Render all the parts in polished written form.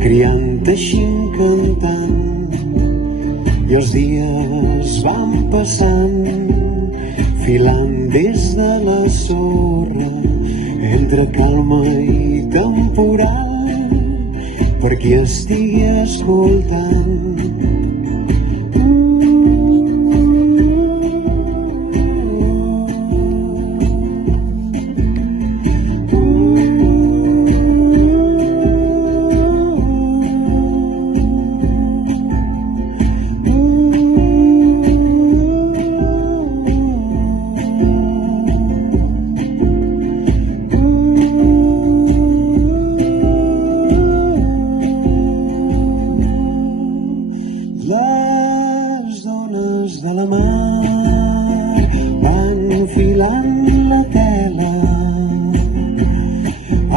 criant així cantant, i els dies van passant, filant des de la sorra, entre calma i temporal, per qui estigui escoltant. Les dones de la mar van filant la tela,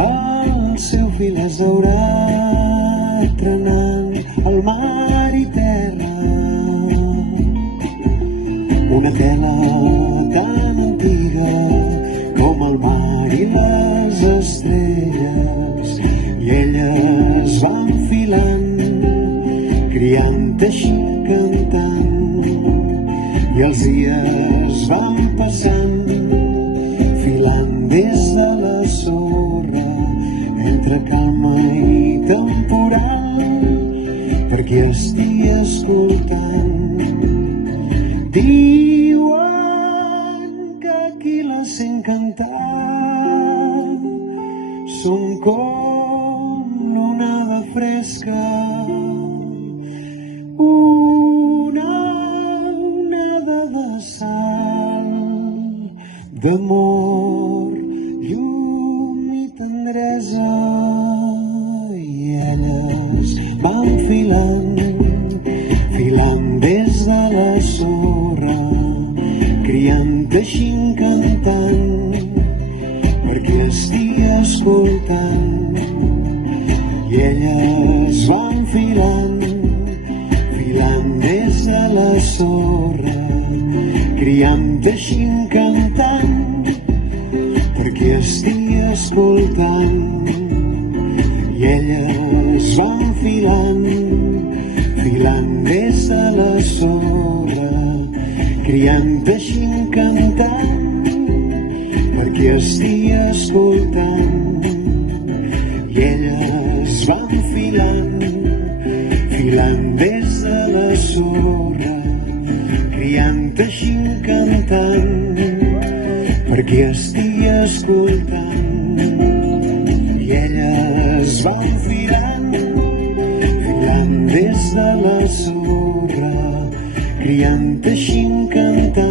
el seu fil és daurat, trenant el mar i terra. Una tela tan antiga com el mar i les estrelles, i elles van filant, criant així cantant, i els dies van passant, filant des de la sorra, entre calma i temporal, per qui estigui escoltant. Diuen que qui la sent cantar són com l'onada fresca, una onada de sal, d'amor, llum i tendresa, i elles van filant, filant des de la sorra, criant així cantant, per qui l'estigui escoltant. I elles van filant, filant des de la sorra, criant així cantant, per qui estigui escoltant. I elles van filant, filant des de la sorra, criant així cantant, per qui estigui escoltant. I elles van filant, filant des de la sorra, criant així cantant, per qui estigui escoltant. I elles van filant, filant des de la sorra, criant així cantant,